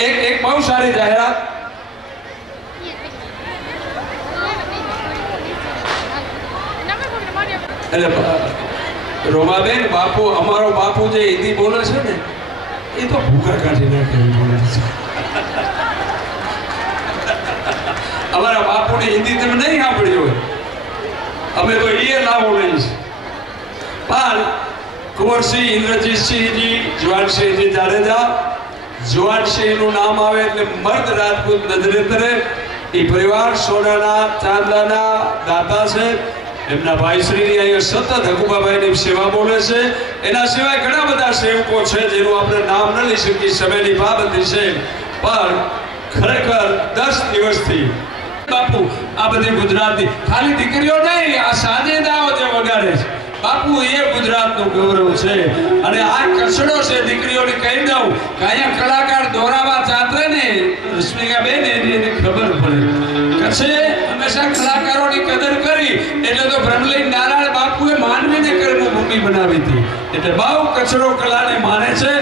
એક બહુ સારી જાહેરાત એટલે રોમાબેન બાપુ અમારો બાપુ જે હિન્દી બોલે છે ને એ તો ભૂખા કાઢી નાખે બોલે છે અમારા બાપુની હિન્દી તમે નહીં સાંભળી હોય અમે તો એ ના બોલીએ છીએ પણ કુંવરસિંહ ઇન્દ્રજીતસિંહજી જુવાનસિંહજી જાડેજા જુવાનસિંહનું નામ આવે એટલે મર્દ રાજપૂત નજરે તરે એ પરિવાર સોનાના ચાંદાના દાતા છે એમના ભાઈશ્રીની અહીંયા સતત હકુબાભાઈની સેવા બોલે છે એના સિવાય ઘણા બધા સેવકો છે જેનું આપણે નામ ન લઈ શકીએ સમયની બાબત છે પણ ખરેખર 10 દિવસથી બાપુ આ બધી ગુજરાતી ખાલી દીકરીઓ નહીં આ સાજેદાઓ જે વગાડે છે બાપુ એ ગુજરાતનું ગૌરવ છે અને આ કસડો છે દીકરીઓને કહી દઉં કે અહીંયા કલાકાર દોરાવા ચાતરે ને રશ્મિકાબેન એને ખબર પડે કશે હંમેશા કલાકારોની કદર કરી એટલે તો બ્રહ્મલીન નારાયણ બાપુએ માનવીને કર્મભૂમિ બનાવી હતી એટલે બહુ કચરો કલાને માને છે।